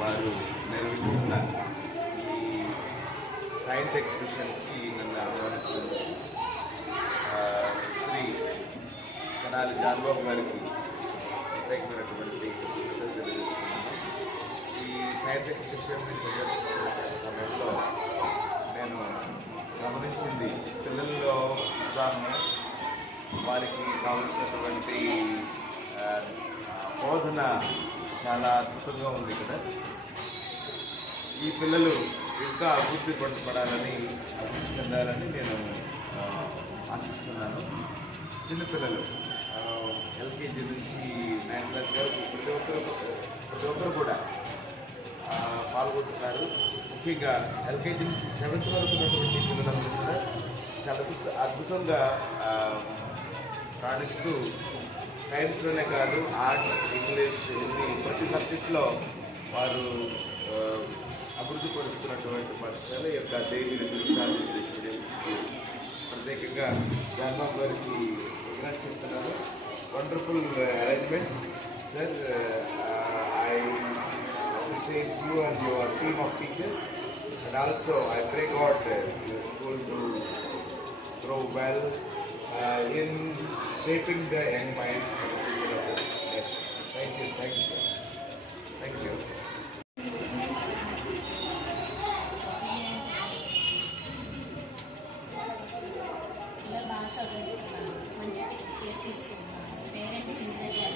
వారు నిర్వహిస్తున్న ఈ సైన్స్ ఎగ్జిబిషన్కి నన్ను ఆహ్వానించినందుకు శ్రీ కనాలి జాన్బాబు గారికి ప్రత్యేకమైనటువంటి తెలియజేస్తున్నాను ఈ సైంటిఫిక్ విషయాన్ని సందర్శించిన సమయంలో నేను గమనించింది పిల్లల్లో ఉత్సాహం వారికి కావలసినటువంటి బోధన చాలా అద్భుతంగా ఉంది ఇక్కడ. ఈ పిల్లలు ఇంకా అభివృద్ధి పడాలని అభివృద్ధి చెందాలని నేను ఆశిస్తున్నాను. చిన్నపిల్లలు ఎల్కేజీ నుంచి నైన్ క్లాస్ వరకు ప్రతి ఒక్కరు ప్రతి ఒక్కరు కూడా పాల్గొంటున్నారు. ముఖ్యంగా ఎల్కేజీ నుంచి సెవెంత్ వరకు ఉన్నటువంటి పిల్లలందరూ కూడా చాలా అద్భుతంగా రాణిస్తూ సైన్స్లోనే కాదు ఆర్ట్స్ ఇంగ్లీష్ హిందీ ప్రతి సబ్జెక్ట్లో వారు అభివృద్ధి పరుస్తున్నటువంటి పాఠశాల ఈ యొక్క దేవి స్టార్స్ ప్రత్యేకంగా జాన్బాబు గారికి విగ్రహం చెప్తున్నారు. wonderful uh, arrangement. Sir, uh, I appreciate you and your team of teachers and also I pray God the school to grow well uh, in shaping the young mind. Thank you, thank you sir. Thank you. మంచి Thank you.